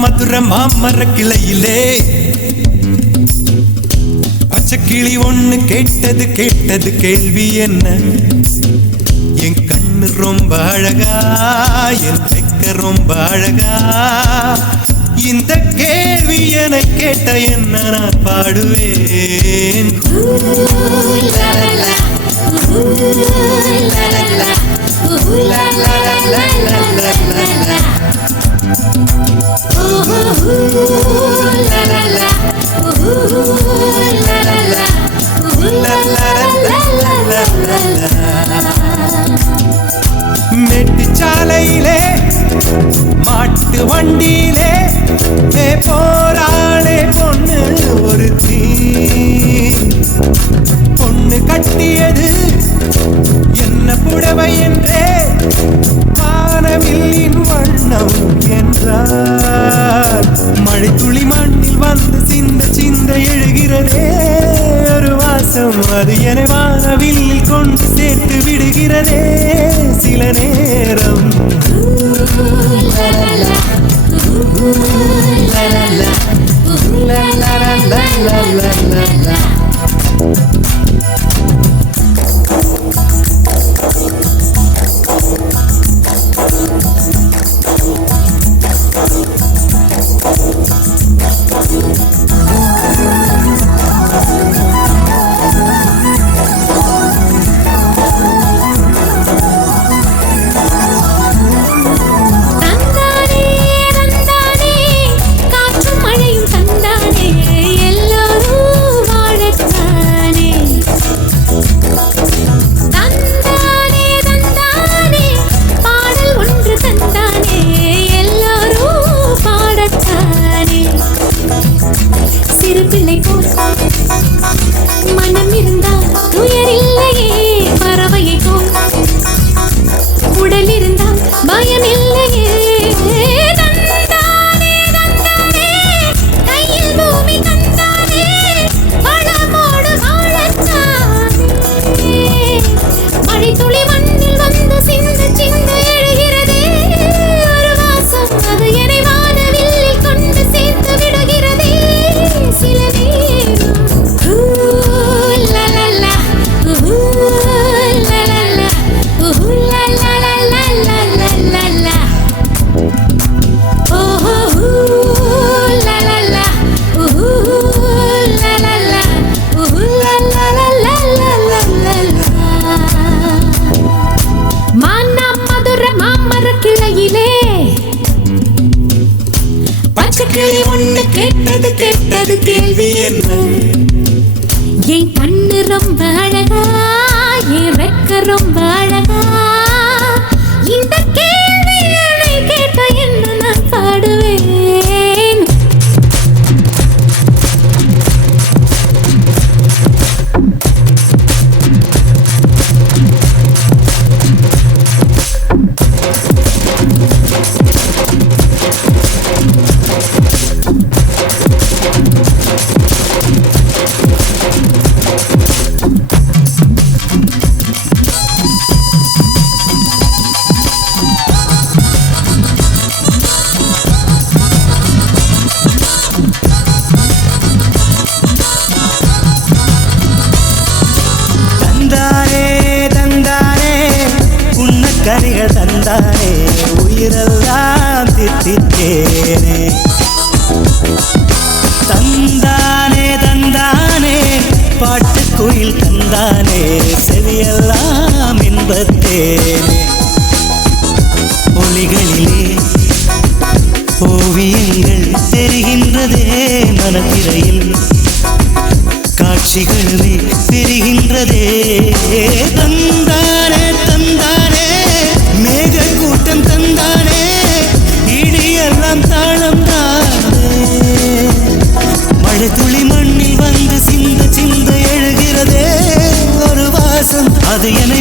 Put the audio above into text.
மதுரை மாமர கிளையிலே பச்சை கிளி ஒண்ணு கேட்டது கேட்டது கேள்வி என்ன? என் கண்ணு ரொம்ப அழகா, என் வெக்க ரொம்ப அழகா, இந்த கேள்வி என கேட்ட என்ன நான் பாடுவேன். மெட்டுச்சாலையிலே மாட்டு வண்டியிலே போராளே பொண்ணு ஒரு தீ. பொண்ணு கட்டியது என்ன புடவை என்றே வானவில்லின் வண்ணம் என்றார். மழை துளி மண்ணில் வந்து சிந்த சிந்த எழுகிறதே ஒரு வாசம், அது என வானவில்லில் கொண்டு சேர்த்து விடுகிறதே சில நேரம். மனம் இருந்தால் துயர் இல்லையே, பறவையை போல் உடல் இருந்தால் பயம் இல்லையே. தந்தானே தந்தானே கையில் பூமி தந்தானே, வளமோடு வாழத்தானே. மழை துளி மண்ணில் வந்து சிந்த சிந்த எழுகிறதே ஒரு வாசம், அது என்னை வானவில்லில் கொண்டு சேர்த்து விடுகிறதே சில நேரம். பச்சைக்கிளி ஒண்ணு கேட்டது கேட்டது கேள்வி என்ன? என் கண்ணு ரொம்ப அழகா, என் ரெக்க ரொம்ப அழகா, இந்த கேள்வி என்னை கேட்ட என்ன நான் பாடுவேன். கனிகள் தந்தானே உயிரெல்லாம் தித்தித்தேனே. தந்தானே தந்தானே பாட்டுக்குயில் தந்தானே செவியெல்லாம் இன்பத்தேனே. ஒளிகளிலே ஓவியங்கள் தெரிகின்றதே மனத்திரையில், காட்சிகளுமே தெரிகின்றதே. தந்தானே தந்தானே மேக கூட்டம் தந்தானே, இடியெல்லாம் தாளம் தானே. மழை துளி மண்ணில் அது என்னை